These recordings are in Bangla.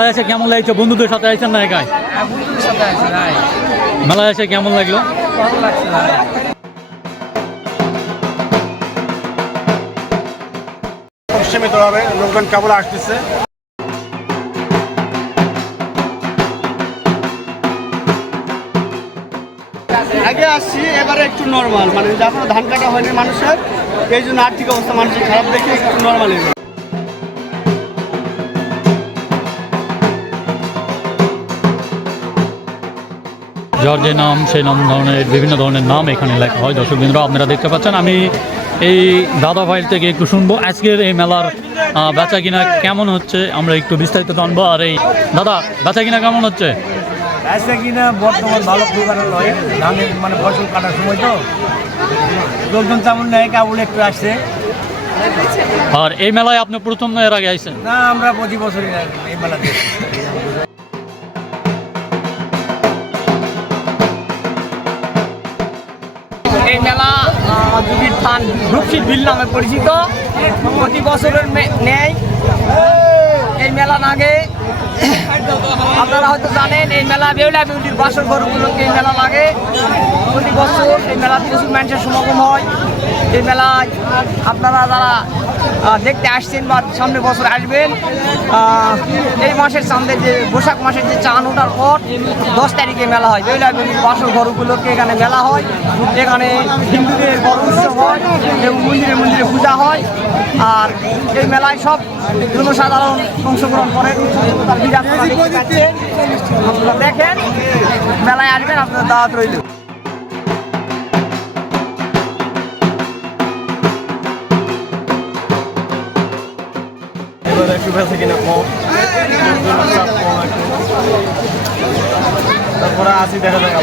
মেলায় এসে কেমন লাগছে? বন্ধুদের সাথে আইছেন না একাই? মেলায় এসে কেমন লাগল? লোকজন কেবল আসতেছে। আগে আসছি, এবারে একটু নর্মাল মানে যখন ধান কাটা হয়নি মানুষের, এই জন্য আর্থিক অবস্থা মানুষের খারাপ দেখে একটু নর্মাল যার যে নাম সেই নাম ধরনের বিভিন্ন ধরনের নাম এখানে লেখা হয়। দর্শক বিন্দুরা আপনারা দেখতে পাচ্ছেন আমি এই দাদা ভাইয়ের থেকে একটু শুনব আজকের এই মেলার বেচা কিনা কেমন হচ্ছে আমরা একটু বিস্তারিত জানব। আর এই দাদা বেচা কিনা কেমন হচ্ছে? আসছে কিনা বর্তমান ভালো পরিমাণে নয় ধানের মানে ফসল কাটার সময় তো। লোকজন তেমন নেই কেবল একটু আসছে। আর এই মেলায় আপনি প্রথম না এর আগে আইছেন? না আমরা প্রতি বছরই এই মেলাতে এই মেলা আহ, থান রূপসী বিল নামে পরিচিত। প্রতি বছরের নেই এই মেলা আগে আপনারা হয়তো জানেন এই মেলা বেউলা বিউটির বাসর ঘরগুলোকে এই মেলা লাগে। প্রতি বছর এই মেলাতে কিছু মানুষের সমাগম হয়। এই মেলায় আপনারা যারা দেখতে আসছেন বা সামনে বছর আসবেন। এই মাসের চাঁদের যে, বৈশাখ মাসের যে চাঁদ ওঠার পর দশ তারিখে মেলা হয়। বিউটির বাসর ঘরগুলোকে এখানে মেলা হয়। এখানে হিন্দুদের বড় উৎসব হয় এবং মন্দিরে মন্দিরে পূজা হয়। আর এই মেলায় সব জনসাধারণ অংশগ্রহণ। আপনারা দেখেন, মেলায় আসবেন আপনার দাওয়াত রইল। একটু বেঁচে কিনা? তারপরে আসি, দেখা যাক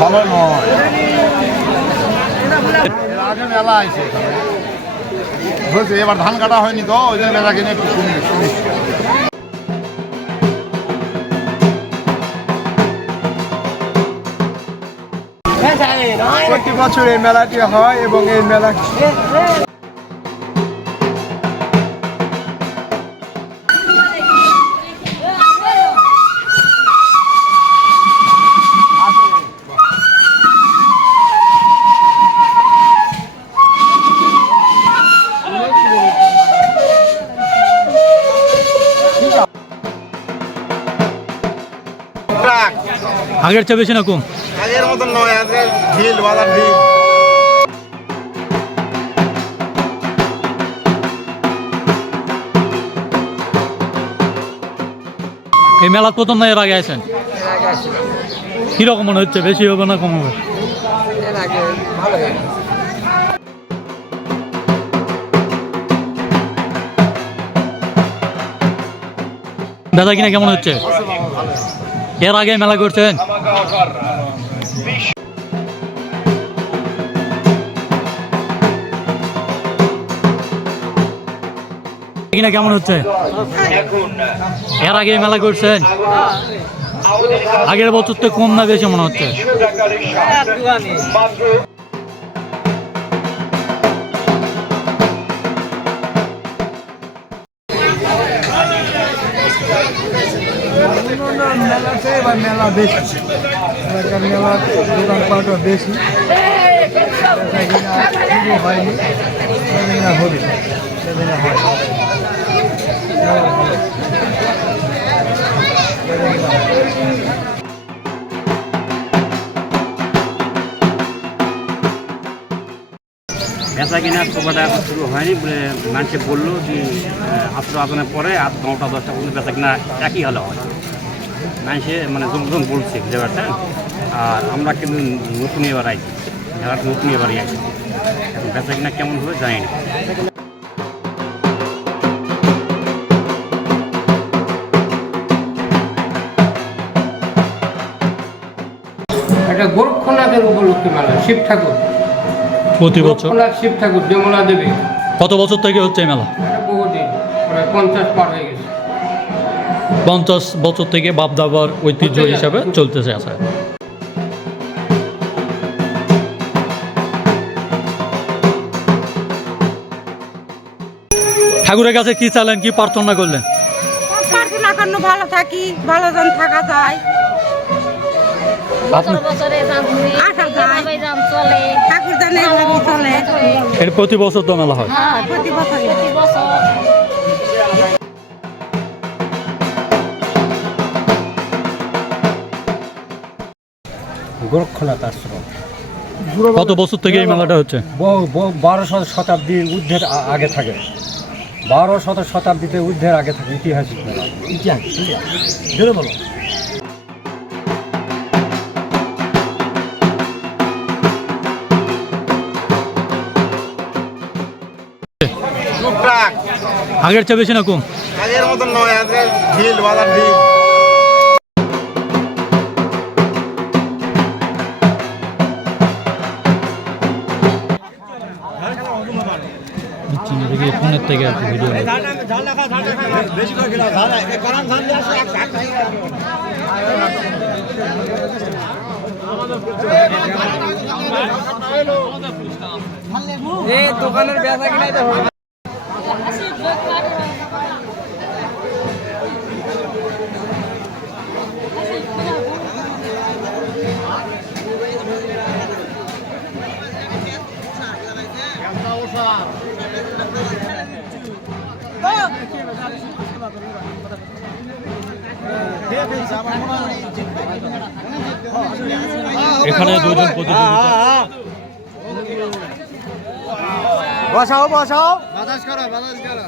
ভালো নয় আগে মেলা আছে এবার ধান কাটা হয়নি তো, ওই জন্য মেলা কিনে একটু কমে। প্রতি বছর এই মেলাটি হয় এবং এই মেলা আগের চেয়ে বেশি না কম। আগের মতন নয় আজকে ঢিল বাজার ঢিল। এই মেলা প্রথম না এর আগে আছেন কীরকম মনে হচ্ছে? বেশি হবে না কম হবে? দাদা কিনা কেমন হচ্ছে? এর আগে মেলা করছেন? কিনা কেমন হচ্ছে? এর আগে মেলা করছেন? আগের বছর তো কম না বেশি মনে হচ্ছে। হয়নি হবে হয়। বেচা কিনা একটা এখন শুরু হয়নি বলে মানুষে বলল যে আত্র আদানের পরে আট নটা দশটা পর্যন্ত বেচা কিনা একই হলে হয়। মানুষে মানে জমজম বলছে ব্যাপারটা। আর আমরা কিন্তু নতুন এবার আইছি। যারা নতুন এবারই আইছি। এখন বেচা কিনা কেমন হবে জানি না। এটা গোরক্ষনাথের উপলক্ষে মেলা শিব ঠাকুর। প্রতি বছর? গোরক্ষনাথ শিব ঠাকুর যমুনা দেবী। কত বছর থেকে হচ্ছে এই মেলা? বহুদিন পঞ্চাশ পার হয়ে গেছে। বছর থেকে বাপদাবার ঐতিহ্য হিসাবে চলতেছে আছে আচ্ছা। ঠাকুরের কাছে কি চালেন কি প্রার্থনা করলেন? প্রার্থনা ভালো থাকি ভালো জন থাকা যায়। বছরে এর প্রতি বছর তো মেলা হয়। হ্যাঁ প্রতি প্রতি বছর। গোরক্ষনাথ আশ্রম। কত বছর থেকে এই মেলাটা হচ্ছে? বহু বহু বারোশো শতাব্দীর ঊর্ধ্বের আগে থাকে। বারো শত শতাব্দীতে ঊর্ধ্বের আগে থাকে ইতিহাসিক মেলা। ইতিহাস বলো। আগের চেয়ে বেশি না কম? আগের মতন নয় আজকে ঢিল বাজার ঢিল। থেকে ফোনের থেকে আর ভিডিও দোকানের বেচা কিনাই তো হবে এখানে দুজন বসাও বসাও। বাতাস করো বাতাস করো।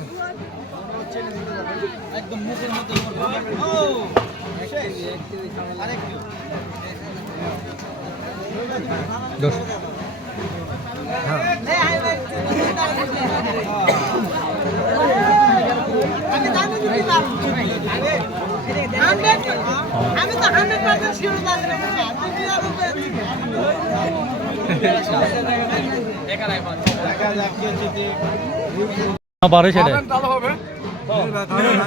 আমি তো হান্ড্রেড পার্সেন্ট শিওর পারে সেটা। তাহলে হবে।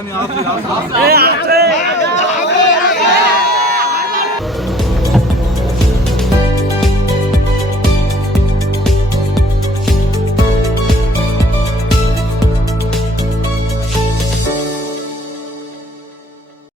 আমি আসি আসি।